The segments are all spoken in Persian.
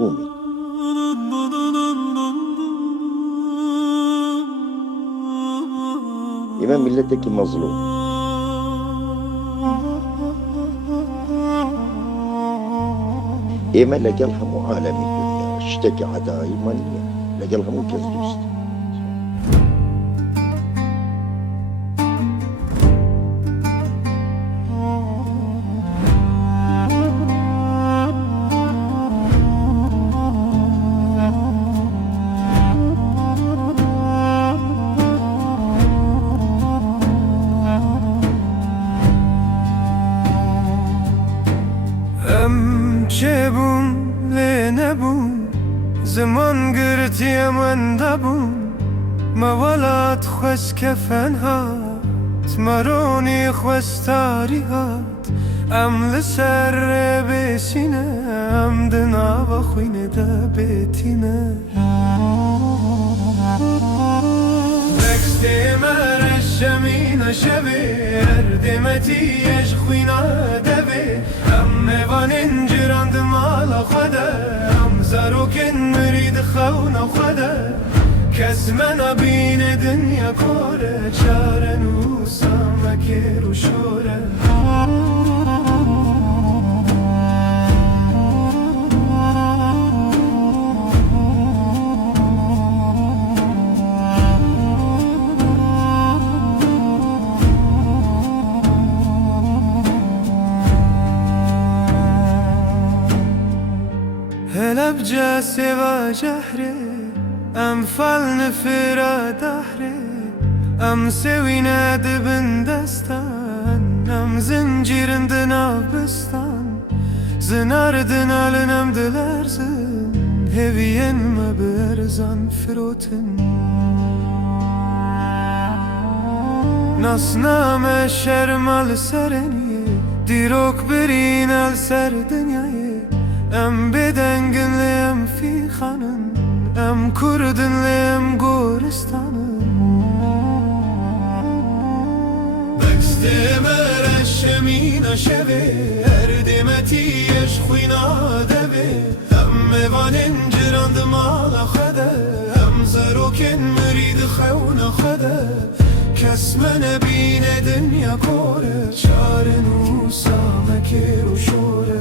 مظلومي. إمام ملتك مظلوم. إما لقلها معالم الدنيا اشتكي عداي منيا لقلها ممكن دوست. جبون لنبون زمان گرت یمن دبون موالات خوش کفن هات مرونی خوستاری هات ام لسر بسینه ام دنا و خوینه ده بیتینه بکستی مرشمین شبه اردمتی اش خوینا دبه میوان انجراند مال خدا ام زاروکن مرید خون خدا کس من بین دنیا کوره چاره نوسام که رو شوره هلب جاسي وجهري ام فل نفرا دهري ام سوي ناد بندستان ام زنجير دنا بستان زنار دنا لنم دلرزن هبين ما برزان فروتن نصنام شرمال سرني ديروك برين السر دنياي ام بدنگن لیم فی خانن ام کردن لیم گورستانن بکسته مرشمین شوه اردمتی اش خوینا دوه ام میوان انجراند مال خدا ام زروکن مرید خون خدا کس من بین دنیا کوره چاره نوسامه که رو شوره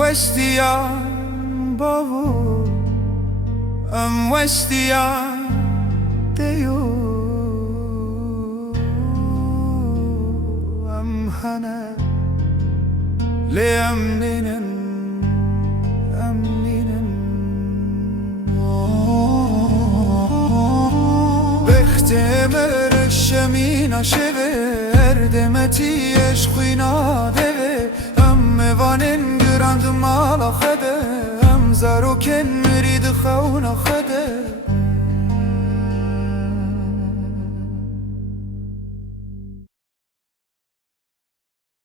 Westian Bavo Westian Deo Hana Leam Ninen Ninen Bechtemer Shemina Sheve Erdemeti Esh Khina Deve